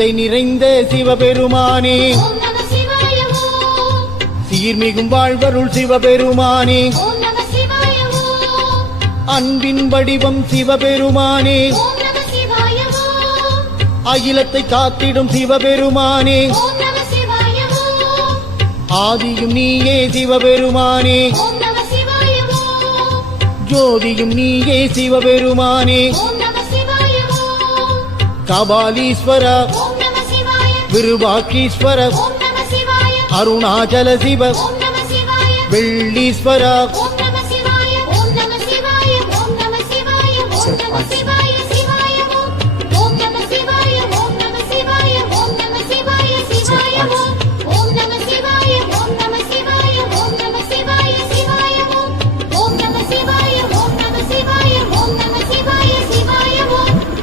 சிந்தை நிறைந்த சிவபெருமானே சீர்மிகும் வாழ்வருள் சிவபெருமானே அன்பின் வடிவம் சிவபெருமானே அகிலத்தை காத்திடும் சிவபெருமானே ஆதியும் நீயே சிவபெருமானே ஜோதியும் நீயே சிவபெருமானே கபாலீஸ்வர விருபாட்சீஸ்வர அருணாச்சல சிவ வெள்ளீஸ்வர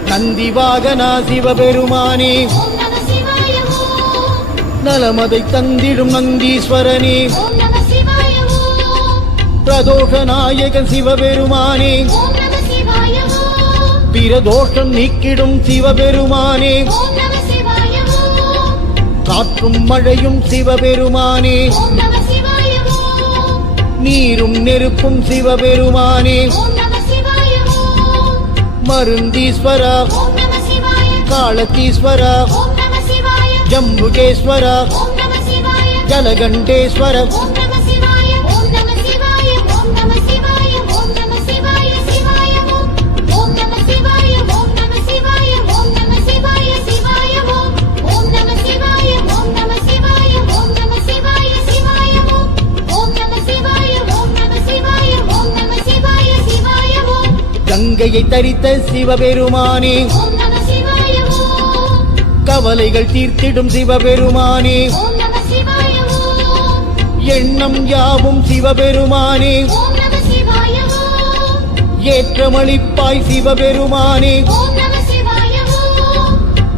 நந்தி வாகனா சிவபெருமானே நலமதை தந்திடும் நந்தீஸ்வரனே பிரதோஷ நாயகன் சிவபெருமானே பிரதோஷம் நீக்கிடும் சிவபெருமானே காற்றும் மழையும் சிவபெருமானே நீரும் நெருப்பும் சிவபெருமானே மருந்தீஸ்வர காலத்தீஸ்வர ஜம்புகேஸ்வர ஜலகண்டேஸ்வர கங்கையை தரித்த சிவபெருமானே கவலைகள் தீர்த்திடும் சிவபெருமானே எண்ணம் யாவும் சிவபெருமானே ஏற்றமளிப்பாய் சிவபெருமானே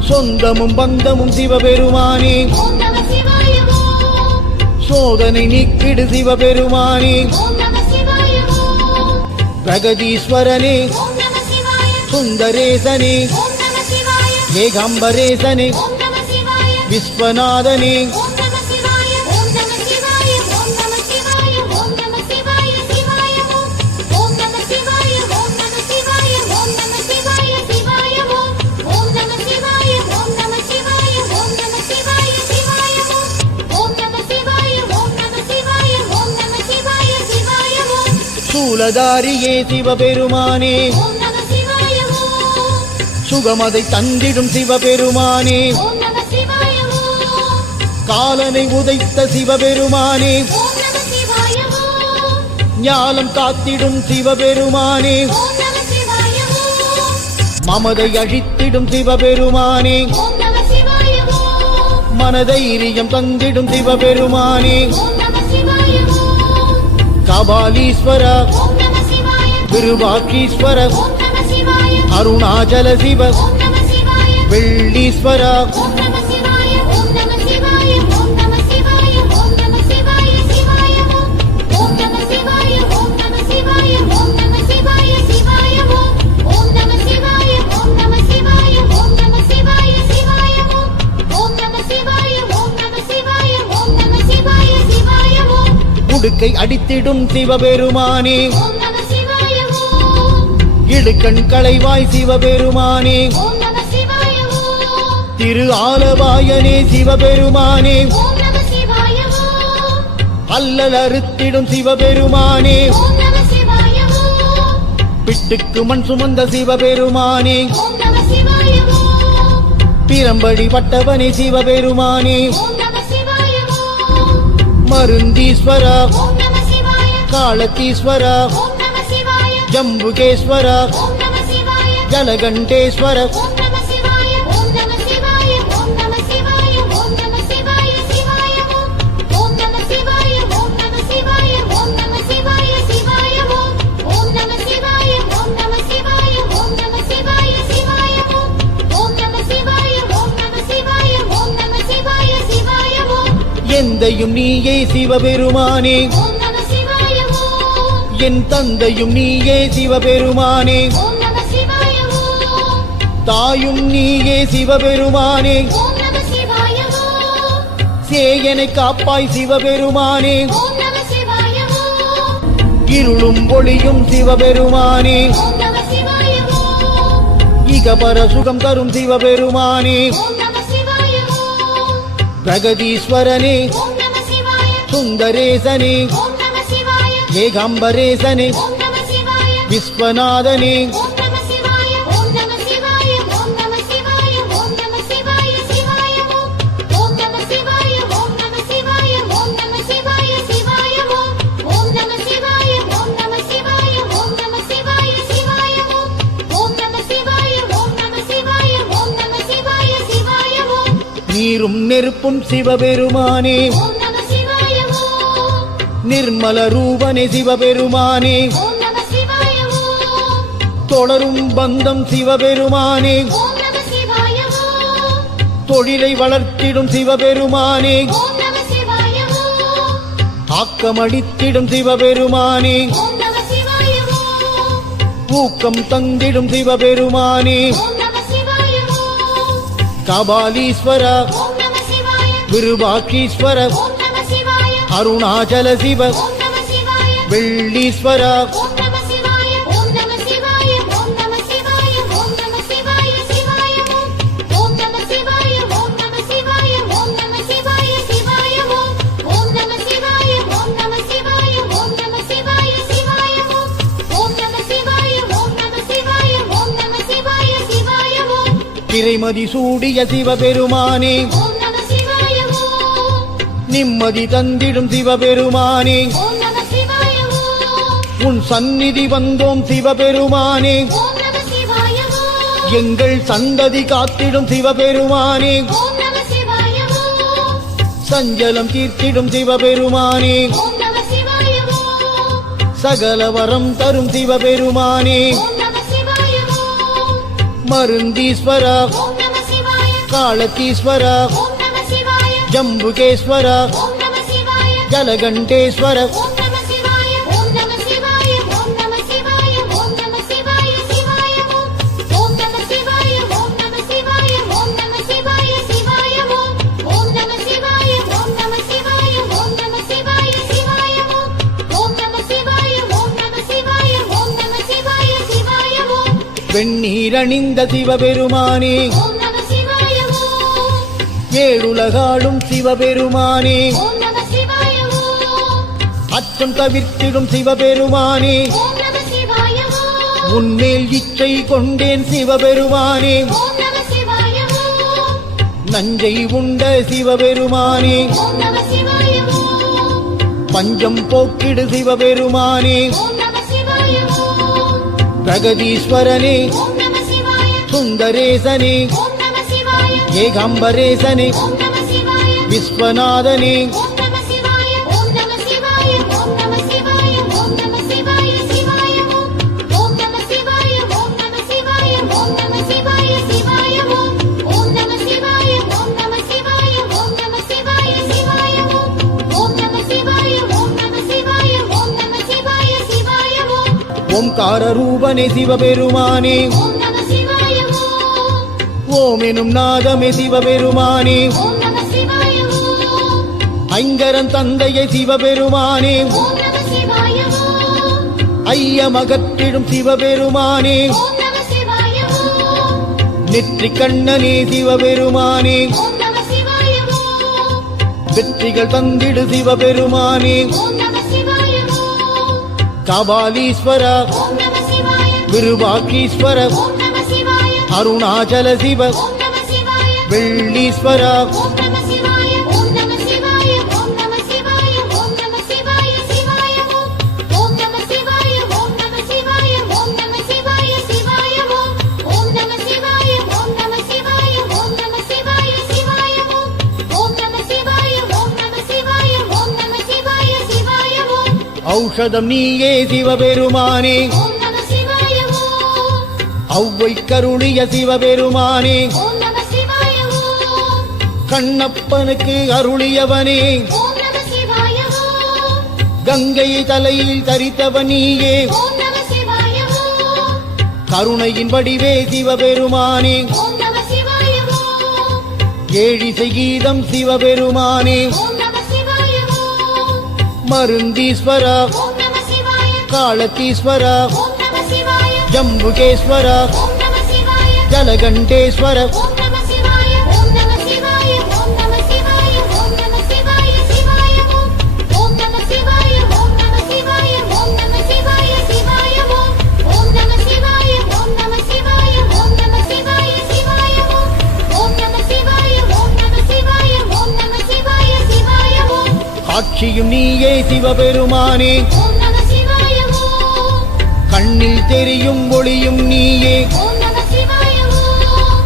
சொந்தமும் பந்தமும் சிவபெருமானே சோதனை நீக்கிடு சிவபெருமானே பிரகதீஸ்வரனே சுந்தரேசனே ஏகாம்பரேசனே விஸ்வநாதனே சூலதாரியே சிவபெருமானே சுகமதை தந்திடும் சிவபெருமானே காலனை உதைத்த சிவபெருமானே ஞாலம் காத்திடும் சிவபெருமானே மமதை அழித்திடும் சிவபெருமானே மனதைரியம் தந்திடும் சிவபெருமானே கபாலீஸ்வர விருபாட்சீஸ்வர அருணாச்சல சிவ வெள்ளீஸ்வர உடுக்கை அடித்திடும் சிவபெருமானே இடுக்கண் களைவாய் சிவபெருமானே திரு ஆலவாயனே சிவபெருமானே அல்லல் அறுத்திடும் சிவபெருமானே பிட்டுக்கு மண் சுமந்த சிவபெருமானே பிரம்படி பட்டவனே சிவபெருமானே மருந்தீஸ்வர காலத்தீஸ்வர ஜம்புகேஸ்வர ஜலகண்டேஸ்வர எந்தையும் நீயே சிவபெருமானே என் தந்தையும் நீயே சிவபெருமானே தாயும் நீயே சிவபெருமானே ஓம் நம சிவாய ஓம். சேயனை காப்பாய் சிவபெருமானே ஓம் நம சிவாய ஓம். இருளும் ஒளியும் சிவபெருமானே ஓம் நம சிவாய ஓம். இகபர சுகம் தரும் சிவபெருமானே ஓம் நம சிவாய ஓம். பிரகதீஸ்வரனே ஓம் நம சிவாய. சுந்தரேசனே ஓம் நம சிவாய. ஏகாம்பரேசனே ஓம் நம சிவாய. விஸ்வநாதனே ஓம் நம சிவாய. ஓம் நம சிவாய. ஓம் நம சிவாய. ஓம் நம சிவாய சிவாய ஓம். ஓம் நம சிவாய. ஓம் நம சிவாய. ஓம் நம சிவாய சிவாய ஓம். ஓம் நம சிவாய. ஓம் நம சிவாய. ஓம் நம சிவாய சிவாய ஓம். ஓம் நம சிவாய. ஓம் நம சிவாய. ஓம் நம சிவாய சிவாய ஓம். நீரும் நெருப்பும் சிவபெருமானே ஓம் நம சிவாய ஓம். நிர்மல ரூபனே சிவபெருமானே ஓம் நம சிவாய ஓம். தொடரும் பந்தம் சிவபெருமானே ஓம் நம சிவாய ஓம். தொழிலை வளர்த்திடும் சிவபெருமானே ஓம் நம சிவாய ஓம். ஆக்கமளித்திடும் சிவபெருமானே ஓம் நம சிவாய ஓம். ஊக்கம் தந்திடும் சிவபெருமானே ஓம் நம சிவாய ஓம். கபாலீஸ்வர ஓம் நம சிவாய. விருபாட்சீஸ்வர ஓம் நம சிவாய. அருணாச்சல சிவ ஓம் நம சிவாய. வெள்ளீஸ்வர ஓம் நம சிவாய. ஓம் நம சிவாய. ஓம் நம சிவாய. ஓம் நம சிவாய சிவாய ஓம். ஓம் நம சிவாய. ஓம் நம சிவாய. ஓம் நம சிவாய சிவாய ஓம். ஓம் நம சிவாய. ஓம் நம சிவாய. ஓம் நம சிவாய சிவாய ஓம். ஓம் நம சிவாய. ஓம் நம சிவாய. ஓம் நம சிவாய சிவாய ஓம். திரைமதி சூடிய சிவபெருமானே ஓம் நம சிவாய ஓம். நிம்மதி தந்திடும் சிவபெருமானே ஓம் நம சிவாய ஓம். உன் சந்நிதி வந்தோம் சிவபெருமானே ஓம் நம சிவாய ஓம். எங்கள் சந்ததி காத்திடும் சிவபெருமானே ஓம் நம சிவாய ஓம். சஞ்சலம் தீர்த்திடும் சிவபெருமானே ஓம் நம சிவாய ஓம். சகல வரம் தரும் சிவபெருமானே ஓம் நம சிவாய ஓம். மருந்தீஸ்வர ஓம் நம சிவாய. காலத்தீஸ்வர ஓம் நம சிவாய. ஜம்புகேஸ்வர ஓம் நம சிவாய. ஜலகண்டேஸ்வர ஓம் நம சிவாய. ஓம் நம சிவாய. ஓம் நம சிவாய. ஓம் நம சிவாய சிவாய ஓம். ஓம் நம சிவாய. ஓம் நம சிவாய. ஓம் நம சிவாய சிவாய ஓம். ஓம் நம சிவாய. ஓம் நம சிவாய. ஓம் நம சிவாய சிவாய ஓம். ஓம் நம சிவாய. ஓம் நம சிவாய. ஓம் நம சிவாய சிவாய ஓம். வெண்ணீரணிந்த சிவபெருமானே ஓம் நம சிவாய ஓம். ஏழுலகாளும் சிவபெருமானே ஓம் நம சிவாய ஓம். அச்சம் தவிர்த்திடும் சிவபெருமானே ஓம் நம சிவாய ஓம். உன்மேல் இச்சை கொண்டேன் சிவபெருமானே ஓம் நம சிவாய ஓம். நஞ்சை உண்ட சிவபெருமானே ஓம் நம சிவாய ஓம். பஞ்சம் போக்கிடு சிவபெருமானே ஓம் நம சிவாய ஓம். பிரகதீஸ்வரனே ஓம் நம சிவாய. சுந்தரேசனே ஓம் நம சிவாய. ஏகாம்பரேசனே ஓம் நம சிவாய. விஸ்வநாதனே ஓம் நம சிவாய. ஓம் நம சிவாய. ஓம் நம சிவாய. ஓம் நம சிவாய சிவாய ஓம். ஓம் நம சிவாய. ஓம் நம சிவாய. ஓம் நம சிவாய சிவாய ஓம். ஓம் நம சிவாய. ஓம் நம சிவாய. ஓம் நம சிவாய சிவாய ஓம். ஓம் நம சிவாய. ஓம் நம சிவாய. ஓம் நம சிவாய சிவாய ஓம். ஓம்கார ரூபனே சிவபெருமானே ஓம் நம சிவாய ஓம். ஓம் எனும் நாதமே சிவபெருமானே ஓம் நம சிவாய ஓம். ஐங்கரன் தந்தையை சிவபெருமானே ஓம் நம சிவாய ஓம். ஐயமகற்றிடும் சிவபெருமானே ஓம் நம சிவாய ஓம். நெற்றி கண்ணனே சிவபெருமானே ஓம் நம சிவாய ஓம். வெற்றிகள் தந்திடு சிவபெருமானே ஓம் நம சிவாய ஓம். கபாலீஸ்வர ஓம் நம சிவாய. விருபாட்சீஸ்வர ஓம் நம சிவாய. அருணாச்சல சிவ ஓம் நம சிவாய. வெள்ளீஸ்வர ஓம் நம சிவாய. ஓம் நம சிவாய. ஓம் நம சிவாய. ஓம் நம சிவாய சிவாய ஓம். ஓம் நம சிவாய. ஓம் நம சிவாய. ஓம் நம சிவாய சிவாய ஓம். ஓம் நம சிவாய. ஓம் நம சிவாய. ஓம் நம சிவாய சிவாய ஓம். ஓம் நம சிவாய. ஓம் நம சிவாய. ஓம் நம சிவாய சிவாய ஓம். ஔஷதம் நீயே சிவபெருமானே ஓம் நம சிவாய ஓம். ஔவை கருளிய சிவபெருமானே ஓம் நம சிவாய ஓம். கண்ணப்பனுக்கு அருளியவனே ஓம் நம சிவாய ஓம். கங்கையை தலையில் தரித்தவன் நீயே ஓம் நம சிவாய ஓம். கருணையின் வடிவே சிவபெருமானே ஓம் நம சிவாய ஓம். ஏழிசை கீதம் சிவபெருமானே ஓம் நம சிவாய ஓம். மருந்தீஸ்வரா ஓம் நம சிவாய. காலத்தீஸ்வரா ஓம் நம சிவாய. ஜம்புகேஸ்வரா ஓம் நம சிவாய. ஜலகண்டேஸ்வர ஓம் நம சிவாய. ஓம் நம சிவாய. ஓம் நம சிவாய. ஓம் நம சிவாய சிவாய ஓம். ஓம் நம சிவாய. ஓம் நம சிவாய. ஓம் நம சிவாய சிவாய ஓம். ஓம் நம சிவாய. ஓம் நம சிவாய. ஓம் நம சிவாய சிவாய ஓம். ஓம் நம சிவாய. ஓம் நம சிவாய. ஓம் நம சிவாய சிவாய ஓம். காட்சியும் நீயே சிவபெருமானே ஓம் நம சிவாய ஓம். கண்ணில் தெரியும் ஒளியும் நீயே ஓம் நம சிவாய ஓம்.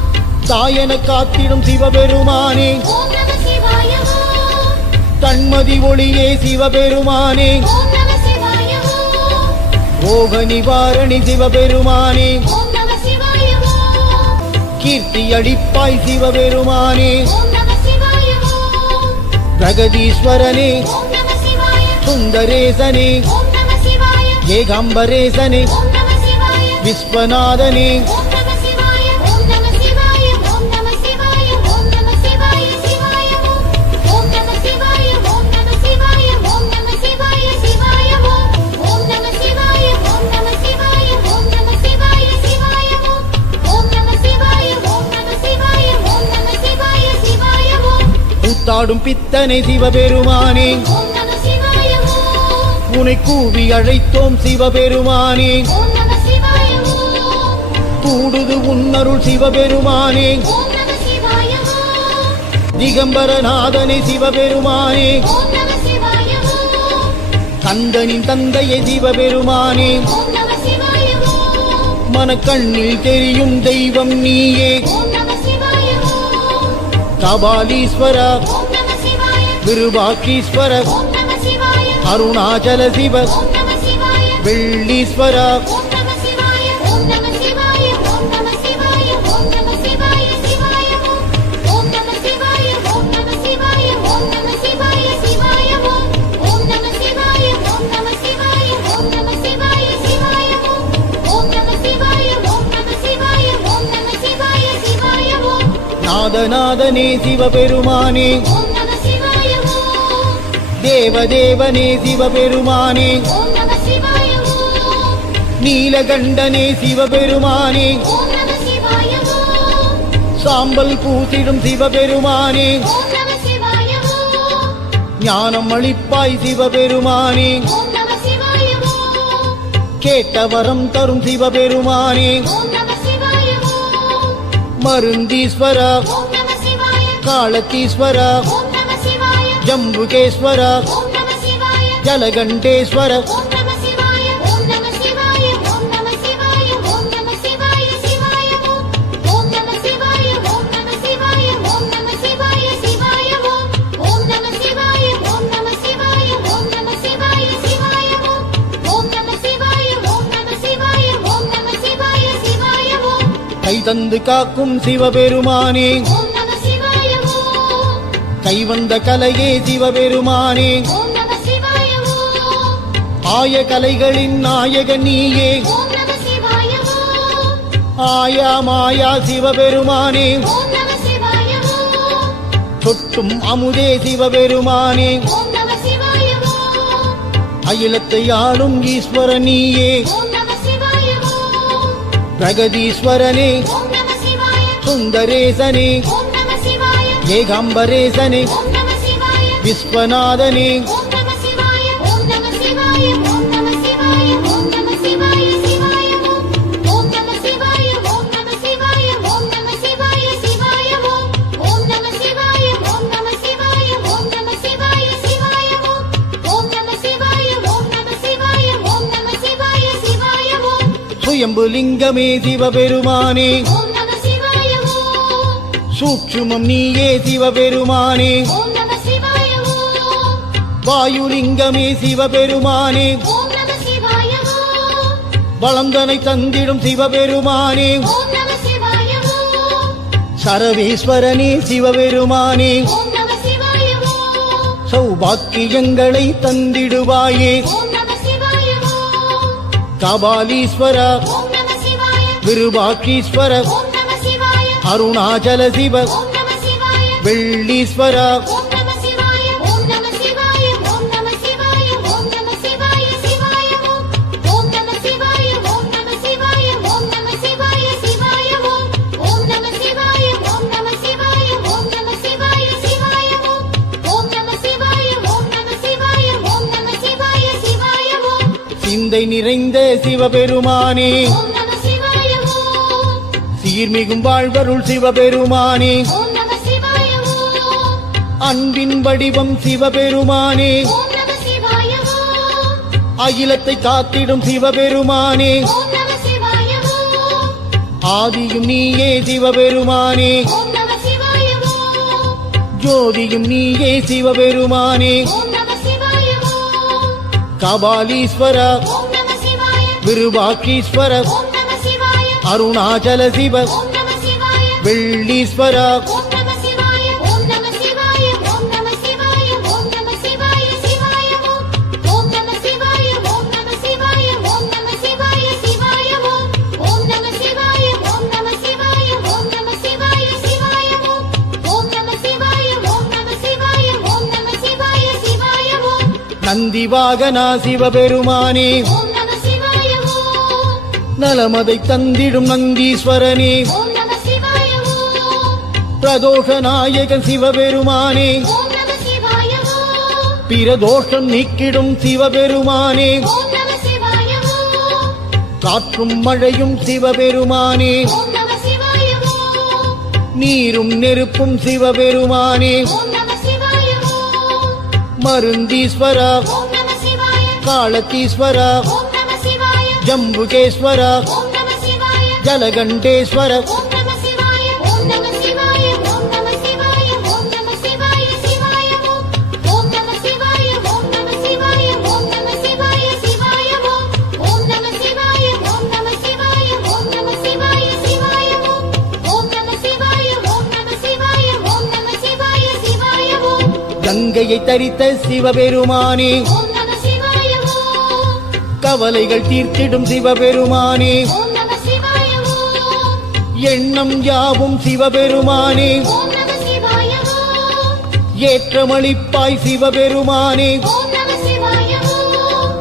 தாயன காத்திடும் சிவபெருமானே ஓம் நம சிவாய ஓம். தன்மதி ஒளியே சிவபெருமானே ஓம் நம சிவாய ஓம். ரோக நிவாரணி சிவபெருமானே ஓம் நம சிவாய ஓம். கீர்த்தி அளிப்பாய் சிவபெருமானே ஓம் நம சிவாய ஓம். பிரகதீஸ்வரனே ஓம் நம சிவாய. சுந்தரேசனே ஓம் நம சிவாய. ஏகாம்பரேசனே ஓம் நம சிவாய. விஸ்வநாதனே ஓம் நம சிவாய. ஓம் நம சிவாய. ஓம் நம சிவாய. ஓம் நம சிவாய சிவாய ஓம். ஓம் நம சிவாய. ஓம் நம சிவாய. ஓம் நம சிவாய சிவாய ஓம். ஓம் நம சிவாய. ஓம் நம சிவாய. ஓம் நம சிவாய சிவாய ஓம். ஓம் நம சிவாய. ஓம் நம சிவாய. ஓம் நம சிவாய சிவாய ஓம். கூத்தாடும் பித்தனை சிவபெருமானே ஓம் நம சிவாய ஓம். உனை கூவி அழைத்தோம் சிவபெருமானே ஓம் நம சிவாய ஓம். கூடுது உன்னருள் சிவபெருமானே ஓம் நம சிவாய ஓம். திகம்பரநாதனே சிவபெருமானே ஓம் நம சிவாய ஓம். கந்தனின் தந்தையே சிவபெருமானே ஓம் நம சிவாய ஓம். மனக்கண்ணில் தெரியும் தெய்வம் நீயே ஓம் நம சிவாய ஓம். கபாலீஸ்வரா ஓம் நம சிவாய. விருபாட்சீஸ்வர ஓம் நம சிவாய. அருணாச்சல சிவ ஓம் நம சிவாய. வெள்ளீஸ்வரா ஓம் நம சிவாய. ஓம் நம சிவாய. ஓம் நம சிவாய. ஓம் நம சிவாய சிவாய ஓம். ஓம் நம சிவாய. ஓம் நம சிவாய. ஓம் நம சிவாய சிவாய ஓம். ஓம் நம சிவாய. ஓம் நம சிவாய. ஓம் நம சிவாய சிவாய ஓம். ஓம் நம சிவாய. ஓம் நம சிவாய. ஓம் நம சிவாய சிவாய ஓம். நாதநாதனே சிவபெருமானே ஓம் நம சிவாய ஓம். தேவதேவனே சிவபெருமானே ஓம் நம சிவாய ஓம். நீலகண்டனே சிவபெருமானே ஓம் நம சிவாய ஓம். சாம்பல் பூசிடும் சிவபெருமானே ஓம் நம சிவாய ஓம். ஞானம் அளிப்பாய் சிவபெருமானே ஓம் நம சிவாய ஓம். கேட்ட வரம் தரும் சிவபெருமானே ஓம் நம சிவாய ஓம். மருந்தீஸ்வரா ஓம் நம சிவாய. காலத்தீஸ்வரா ஓம் நம சிவாய. ஜம்புகேஸ்வரா ஓம் நம சிவாய. ஜலகண்டேஸ்வர ஓம் நம சிவாய. ஓம் நம சிவாய. ஓம் நம சிவாய. ஓம் நம சிவாய சிவாய ஓம். ஓம் நம சிவாய. ஓம் நம சிவாய. ஓம் நம சிவாய சிவாய ஓம். ஓம் நம சிவாய. ஓம் நம சிவாய. ஓம் நம சிவாய சிவாய ஓம். ஓம் நம சிவாய. ஓம் நம சிவாய. ஓம் நம சிவாய சிவாய ஓம். கை தந்து காக்கும் சிவபெருமானே ஓம் நம சிவாய ஓம். கை வந்த கலையே சிவபெருமானே ஓம் நம சிவாய ஓம். ஆய கலைகளின் நாயக நீயே ஓம் நம சிவாய ஓம். ஆயா மாயா சிவபெருமானே ஓம் நம சிவாய ஓம். சொட்டும் அமுதே சிவபெருமானே ஓம் நம சிவாய ஓம். அகிலத்தை ஆளும் ஈஸ்வர நீயே ஓம் நம சிவாய ஓம். பிரகதீஸ்வரனே ஓம் நம சிவாய. சுந்தரேசனே ஓம் நம சிவாய. ஏகாம்பரேசனே ஓம் நம சிவாய. விஸ்வநாதனே ஓம் நம சிவாய. ஓம் நம சிவாய. ஓம் நம சிவாய. ஓம் நம சிவாய சிவாய ஓம். ஓம் நம சிவாய. ஓம் நம சிவாய. ஓம் நம சிவாய சிவாய ஓம். ஓம் நம சிவாய. ஓம் நம சிவாய. ஓம் நம சிவாய சிவாய ஓம். ஓம் நம சிவாய. ஓம் நம சிவாய. ஓம் நம சிவாய சிவாய ஓம். சுயம்பு லிங்கமே சிவபெருமானே ஓம் நம சிவாய ஓம். சூட்சுமம் நீயே சிவபெருமானே ஓம் நம சிவாய ஓம். வாயுலிங்கமே சிவபெருமானே ஓம் நம சிவாய ஓம். வளந்தனை தந்திடும் சிவபெருமானே ஓம் நம சிவாய ஓம். சரவேஸ்வரனே சிவபெருமானே ஓம் நம சிவாய ஓம். சௌபாக்கியங்களை தந்திடுவாயே ஓம் நம சிவாய ஓம். கபாலீஸ்வரா ஓம் நம சிவாய. விருபாட்சீஸ்வர ஓம் நம சிவாய அருணாச்சல சிவ ஓம் நம சிவாய வெள்ளீஸ்வர ஓம் நம சிவாய ஓம் நம சிவாய ஓம் நம சிவாய ஓம் நம சிவாய சிவாய ஓம் ஓம் நம சிவாய ஓம் நம சிவாய ஓம் நம சிவாய சிவாய ஓம் ஓம் நம சிவாய ஓம் நம சிவாய ஓம் நம சிவாய சிவாய ஓம் ஓம் நம சிவாய ஓம் நம சிவாய ஓம் நம சிவாய சிவாய ஓம் சிந்தை நிறைந்த சிவபெருமானே ஓம் நம சிவாய ஓம் சீர்மிகும் வாழ்வருள் சிவபெருமானே ஓம் நம சிவாய ஓம் அன்பின் வடிவம் சிவபெருமானே ஓம் நம சிவாய ஓம் அகிலத்தை காத்திடும் சிவபெருமானே ஓம் நம சிவாய ஓம் ஆதியும் நீயே சிவபெருமானே ஓம் நம சிவாய ஓம் ஜோதியும் நீயே சிவபெருமானே ஓம் நம சிவாய ஓம் கபாலீஸ்வர ஓம் நம சிவாய விருபாட்சீஸ்வர ஓம் நம சிவாய அருணாச்சல சிவ ஓம் நம சிவாய வெள்ளீஸ்வர ஓம் நம சிவாய ஓம் நம சிவாய ஓம் நம சிவாய ஓம் நம சிவாய சிவாய ஓம் ஓம் நம சிவாய ஓம் நம சிவாய ஓம் நம சிவாய சிவாய ஓம் ஓம் நம சிவாய ஓம் நம சிவாய ஓம் நம சிவாய சிவாய ஓம் ஓம் நம சிவாய ஓம் நம சிவாய ஓம் நம சிவாய சிவாய ஓம் நந்தி வாகனா சிவபெருமானே ஓம் நம சிவாய ஓம் நலமதை தந்திடும் நந்தீஸ்வரனே ஓம் நம சிவாய ஓம் பிரதோஷ நாயகன் சிவபெருமானே ஓம் நம சிவாய ஓம் பிரதோஷம் நீக்கிடும் சிவபெருமானே ஓம் நம சிவாய ஓம் காற்றும் மழையும் சிவபெருமானே ஓம் நம சிவாய ஓம் நீரும் நெருப்பும் சிவபெருமானே ஓம் நம சிவாய ஓம் மருந்தீஸ்வர ஓம் நம சிவாய காலத்தீஸ்வர ஓம் நம சிவாய ஜம்புகேஸ்வர ஓம் நம சிவாய ஜலகண்டேஸ்வர ஓம் நம சிவாய ஓம் நம சிவாய ஓம் நம சிவாய ஓம் நம சிவாய சிவாய ஓம் ஓம் நம சிவாய ஓம் நம சிவாய ஓம் நம சிவாய சிவாய ஓம் ஓம் நம சிவாய ஓம் நம சிவாய ஓம் நம சிவாய சிவாய ஓம் ஓம் நம சிவாய ஓம் நம சிவாய ஓம் நம சிவாய சிவாய ஓம் கங்கையை தரித்த சிவபெருமானே ஓம் நம சிவாய ஓம் கவலைகள் தீர்த்திடும் சிவபெருமானே ஓம் நம சிவாய ஓம் எண்ணம் யாவும் சிவபெருமானே ஓம் நம சிவாய ஓம் ஏற்றமளிப்பாய் சிவபெருமானே ஓம் நம சிவாய ஓம்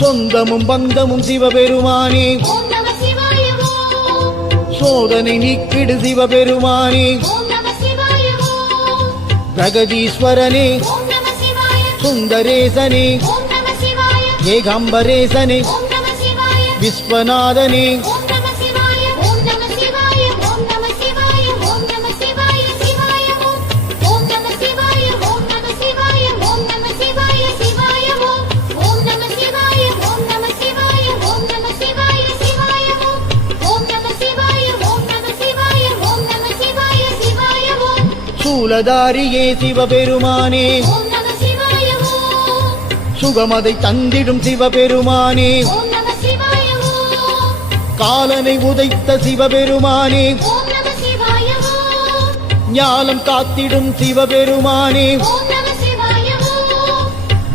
சொந்தமும் பந்தமும் சிவபெருமானே ஓம் நம சிவாய ஓம் சோதனை நீக்கிடு சிவபெருமானே ஓம் நம சிவாய ஓம் பிரகதீஸ்வரனே ஓம் நம சிவாய சுந்தரேசனே ஓம் நம சிவாய ஏகாம்பரேசனே ஓம் நம சிவாய விஸ்வநாதனே ஓம் நம சிவாய ஓம் நம சிவாய ஓம் நம சிவாய ஓம் நம சிவாய சிவாய ஓம் ஓம் நம சிவாய ஓம் நம சிவாய ஓம் நம சிவாய சிவாய ஓம் ஓம் நம சிவாய ஓம் நம சிவாய ஓம் நம சிவாய சிவாய ஓம் ஓம் நம சிவாய ஓம் நம சிவாய ஓம் நம சிவாய சிவாய ஓம் சூலதாரியே சிவபெருமானே ஓம் நம சிவாய ஓம் சுகமதை தந்திடும் சிவபெருமானே ஓம் நம சிவாய ஓம் காலனை உதைத்த சிவபெருமானே ஓம் நம சிவாய ஓம் ஞாலம் காத்திடும் சிவபெருமானே ஓம் நம சிவாய ஓம்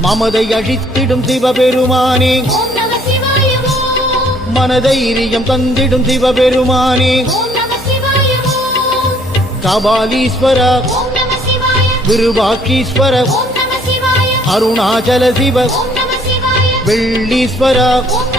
மமதை அழித்திடும் சிவபெருமானே ஓம் நம சிவாய ஓம் மனதைரியம் தந்திடும் சிவபெருமானே ஓம் நம சிவாய ஓம் கபாலீஸ்வர ஓம் நம சிவாய விருபாட்சீஸ்வர ஓம் நம சிவாய அருணாச்சல சிவ ஓம் நம சிவாய வெள்ளீஸ்வர ஓம்